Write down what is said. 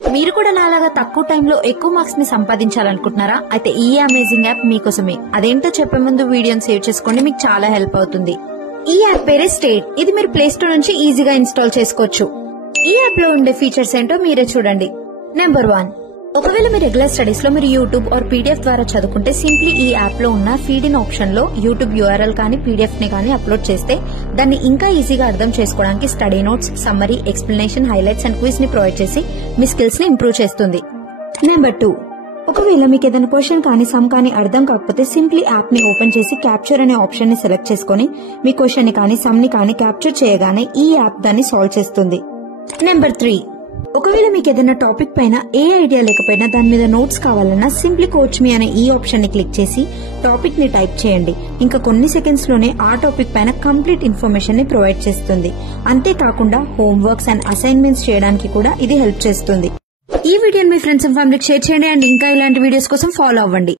మీరు కూడా నాలాగా తక్కువ టైంలో ఎక్కువ మార్క్స్ ని సంపాదించాలనుకుంటున్నారా? అయితే ఈ అమేజింగ్ యాప్ మీకోసమే. అదేంటో చెప్పే ముందు వీడియోని సేవ్ చేసుకోండి, మీకు చాలా హెల్ప్ అవుతుంది. ఈ యాప్ పేరే స్టేట్. ఇది మీరు ప్లే స్టోర్ నుంచి ఈజీగా ఇన్స్టాల్ చేసుకోవచ్చు. ఈ యాప్ లో ఉండే ఫీచర్స్ ఏంటో మీరే చూడండి. నెంబర్ 1, ఒకవేళ మీ రెగ్యులర్ స్టడీస్ లో మీరు యూట్యూబ్ ఆర్ పీడిఎఫ్ ద్వారా చదువుకుంటే సింప్లీ ఈ యాప్ లో ఉన్న ఫీడ్ ఇన్ ఆప్షన్ లో యూట్యూబ్ యూఆర్ఎల్ కానీ పీడిఎఫ్ ని కానీ అప్లోడ్ చేస్తే దాన్ని ఇంకా ఈజీగా అర్థం చేసుకోవడానికి study notes, summary, explanation, highlights and quiz ని ప్రొవైడ్ చేసి మీ స్కిల్స్ ని ఇంప్రూవ్ చేస్తుంది. నెంబర్ 2, ఒకవేళ మీకు ఏదైనా క్వశ్చన్ కానీ సమ్ కానీ అర్థం కాకపోతే సింప్లీ యాప్ ని ఓపెన్ చేసి క్యాప్చర్ అనే ఆప్షన్ ని సెలెక్ట్ చేసుకుని మీ క్వశ్చన్ ని కానీ సమ్ ని కానీ క్యాప్చర్ చేయగానే ఈ యాప్ దాన్ని సాల్వ్ చేస్తుంది. నెంబర్ 3, ఒకవేళ మీకు ఏదైనా టాపిక్ పైన ఏ ఐడియా లేకపోయినా దాని మీద నోట్స్ కావాలన్నా సింప్లీ కోచ్ మీ అనే ఈ ఆప్షన్ ని క్లిక్ చేసి టాపిక్ ని టైప్ చేయండి. ఇంకా కొన్ని సెకండ్స్ లోనే ఆ టాపిక్ పైన కంప్లీట్ ఇన్ఫర్మేషన్ ని ప్రొవైడ్ చేస్తుంది. అంతేకాకుండా హోంవర్క్స్ అండ్ అసైన్మెంట్స్ చేయడానికి కూడా ఇది హెల్ప్ చేస్తుంది. ఈ వీడియోని మీ ఫ్రెండ్స్ అండ్ ఫ్యామిలీకి షేర్ చేయండి అండ్ ఇంకా ఇలాంటి వీడియోస్ కోసం ఫాలో అవ్వండి.